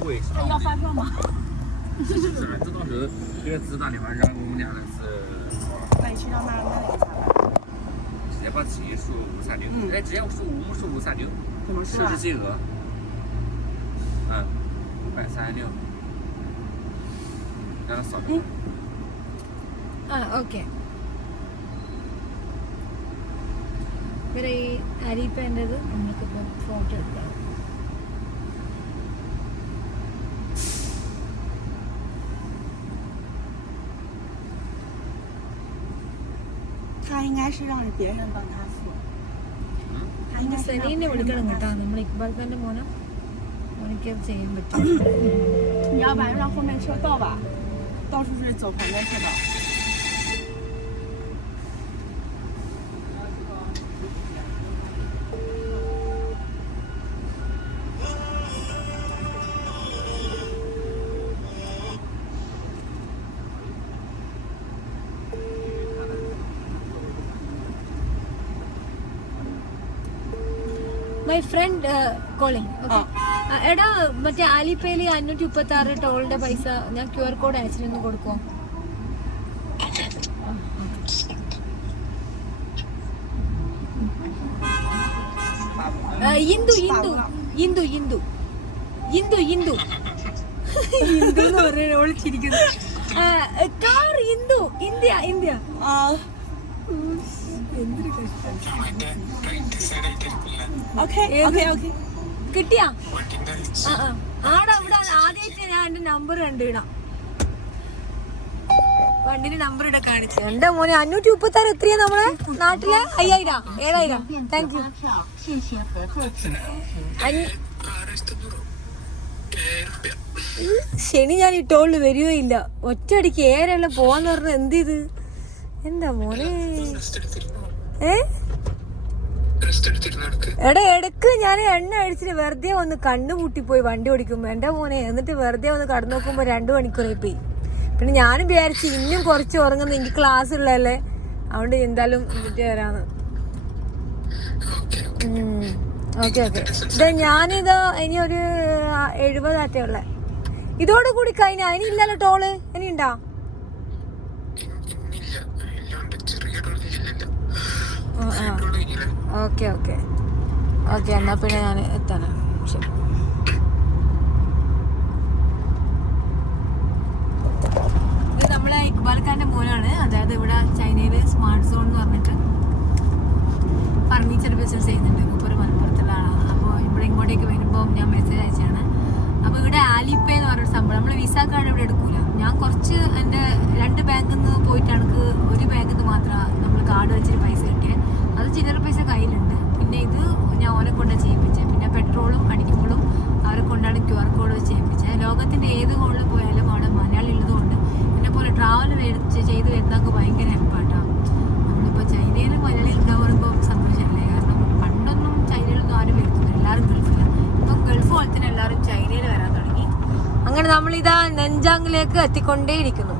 那。要发票吗？这到时候话让我们俩来是。去那里。直接把自己输五三六，哎，直接输我们输五三六，设置金额，嗯，五百三十六，然后扫。嗯，嗯 okay reallyaddifferent。他应该是让别人帮他付。他应该是让别 സെലീനെ 人 വിളിക്കണം 帮 കേട്ടോ 他付 നമ്മൾ ഇക്ബാൽ ഖാൻ്റെ മോനെ മോനിക്കത് ചെയ്യാൻ പറ്റും 你要不然让后面车倒吧，到处是走旁边车道。 my friend calling എടാ മറ്റേ ആലിപ്പേലി അഞ്ഞൂറ്റി മുപ്പത്തി ആറ് ടോളിന്റെ പൈസ ഞാൻ ക്യു ആർ കോഡ് അയച്ചിരുന്നു കൊടുക്കുമോ ഇന്ദു ഇന്ദു ഇന്ദു ഇന്ദു ഇന്ദു ഇന്ദു. ഇന്ദു എന്ന് പറഞ്ഞ ഒളിച്ചിരിക്കുന്നു കാർ ഇന്ദു ഇന്ത്യ ഇന്ത്യ。കിട്ടിയാ? ആ, ആ. ആടാ ഇവിടെ ആദ്യമായിട്ട് ഞാൻ എന്റെ നമ്പർ കണ്ടിടാം. വണ്ടിന്റെ നമ്പർ ഇവിടെ കാണിച്ചു എന്റെ മോനെ അഞ്ഞൂറ്റി മുപ്പത്തി ആറ് എത്രയാ നമ്മളെ നാട്ടിലെ? അയ്യായിരം ഏഴായിരം. താങ്ക് യു ശനി ഞാൻ ഈ ടോളിൽ വരികയോ ഇല്ല. ഒറ്റയടിക്ക് ഏരെല്ലാം പോവാന്ന് പറഞ്ഞ എന്ത് ഇത്? എന്താ മോനെ? ഏ? എടാ എടുക്ക്. ഞാൻ എണ്ണ അടിച്ചിട്ട് വെറുതെ ഒന്ന് കണ്ണു പൂട്ടിപ്പോയി വണ്ടി ഓടിക്കുമ്പോ. എന്റെ മോനെ എന്നിട്ട് വെറുതെ ഒന്ന് കടന്നു നോക്കുമ്പോ രണ്ടു മണിക്കൂറായി പോയി പിന്നെ ഞാനും വിചാരിച്ചു ഇന്നും കുറച്ച് ഉറങ്ങുന്ന. എനിക്ക് ക്ലാസ് ഉള്ളതല്ലേ. അതുകൊണ്ട് എന്തായാലും എന്നിട്ട് വരാന്ന്. Okay okay. ഇത് ഞാനിത് ഇനി ഒരു എഴുപതാറ്റേ ഉള്ളേ. ഇതോടുകൂടി കഴിഞ്ഞ ഇനി ഇല്ലല്ലോ ടോൾ. ഇനി ഉണ്ടോ ഓക്കെ ഓക്കെ. ഓക്കെ എന്നാ പിന്നെ ഞാൻ എത്താനാ. ശരി. ഇത് നമ്മളെ അതായത് ഇവിടെ സ്മാർട്ട് പറഞ്ഞിട്ട് ഫർണിച്ചർ ബിസിനസ് അപ്പോൾ ഞാൻ മെസ്സേജ് അപ്പോൾ ഇവിടെ എന്ന് പറഞ്ഞൊരു സംഭവം. നമ്മൾ വിസ കാർഡ് ഇവിടെ എടുക്കൂല. ഞാൻ കുറച്ച് എന്റെ രണ്ട് ബാങ്കിൽ നിന്ന് പോയിട്ട് ഒരു ബാങ്കിൽ നിന്ന് മാത്രമാണ് നമ്മൾ കാർഡ് വെച്ചിട്ട് പൈസ കിട്ടിയത് അത് ചില്ലറ പൈസ കയ്യിലുണ്ട് പിന്നെ ഇത് ഞാൻ ഓനെ കൊണ്ടാണ് ചെയ്യിപ്പിച്ചത് പിന്നെ പെട്രോളും അടിക്കുമ്പോഴും അവരെ കൊണ്ടാണ് ക്യു ആർ കോഡ് വെച്ച് ചെയ്യിപ്പിച്ചത് ലോകത്തിന്റെ ഏത് കോണിൽ പോയാലും അവിടെ മലയാളി ഉള്ളതുകൊണ്ട് എന്നെ പോലെ ട്രാവൽ ചെയ്ത് വരുന്നതൊക്കെ ഭയങ്കര ഹെൽപ്പാട്ടോ നമ്മളിപ്പോൾ ചൈനയിൽ മലയാളി ഉണ്ടാവുമ്പോൾ സന്തോഷമല്ലേ കാരണം പണ്ടൊന്നും ചൈനയിലൊന്നും ആരും വരുന്നില്ല എല്ലാവരും ഗൾഫിലാണ് ഇപ്പം ഗൾഫ് പോലെ തന്നെ എല്ലാവരും ചൈനയിൽ വരാൻ തുടങ്ങി. അങ്ങനെ നമ്മളിതാ നെഞ്ചാങ്ങിലേക്ക് എത്തിക്കൊണ്ടേയിരിക്കുന്നു.